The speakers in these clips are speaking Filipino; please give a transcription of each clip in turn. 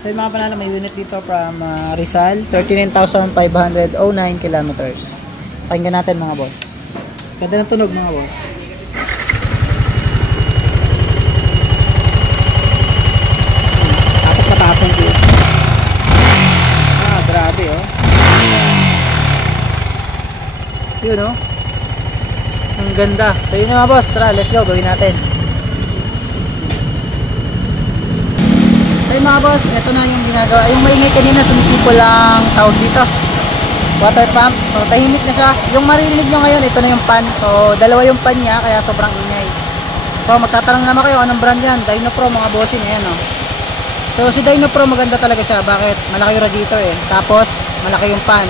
So yung mga panalo, may unit dito from Rizal, 39,509 kilometers. Pakinggan natin mga boss. Ganda ng tunog mga boss. Tapos mataas ng tunog. Grabe oh. Yun oh. Ang ganda. So yun mga boss, tara let's go, gawin natin. So yung mga boss, ito na yung ginagawa. Yung maingay kanina, sumisipol lang tawag dito, water pump. So tahimik na siya. Yung maririnig nyo ngayon, ito na yung pan. So dalawa yung pan niya, kaya sobrang ingay. So magtatanong naman kayo, anong brand yan? Dynapro mga bossing, ayan o. So si Dynapro maganda talaga siya. Bakit? Malaki yung radiator eh. Tapos malaki yung pan.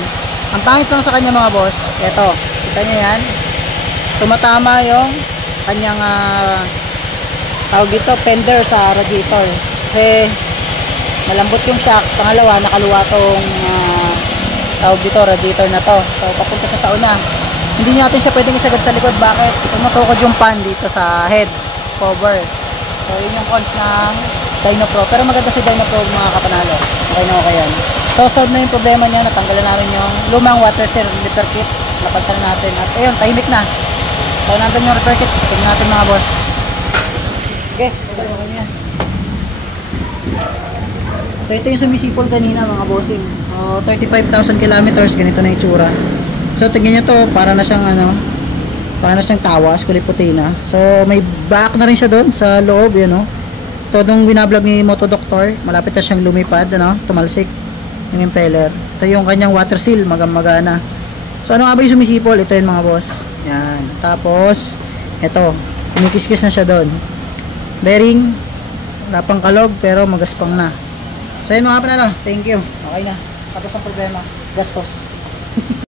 Ang pangit lang sa kanya mga boss, eto, kita nyo yan, tumatama yung kanyang tawag dito, fender sa radiator. Kasi malambot yung shock. Pangalawa, nakaluwa tong tawag dito, radiator na to. So papunta sa sauna. Hindi natin siya pwedeng isagad sa likod. Bakit? Tumutukod yung pan dito sa head cover. So yun yung cons ng Dynapro. Pero maganda si Dynapro mga kapanalo. Okay na okay yan. So solve na yung problema niya. Natanggalan namin yung lumang water seal repair kit. Napalitan natin. At ayun, tahimik na. So nandun yung repair kit. Tignan natin mga boss. Okay, okay niya. So ito yung sumisipol kanina mga bossing. 35,000 kilometers, ganito na yung tsura. So tingnan nyo to, para na siyang para na siyang tawas, kulay puti na. So may back na rin siya doon sa loob, yun o. Ito nung binablog ni Motodoktor, malapit na siyang lumipad, tumalsik yung impeller. Ito yung kanyang water seal, magana. So ano nga ba yung sumisipol? Ito yung mga boss. Yan. Tapos ito, kumikiskis na siya doon. Bearing, wala pang kalog pero magaspang na. So yun mga panalo, thank you. Okay na. Tapos ang problema, gastos.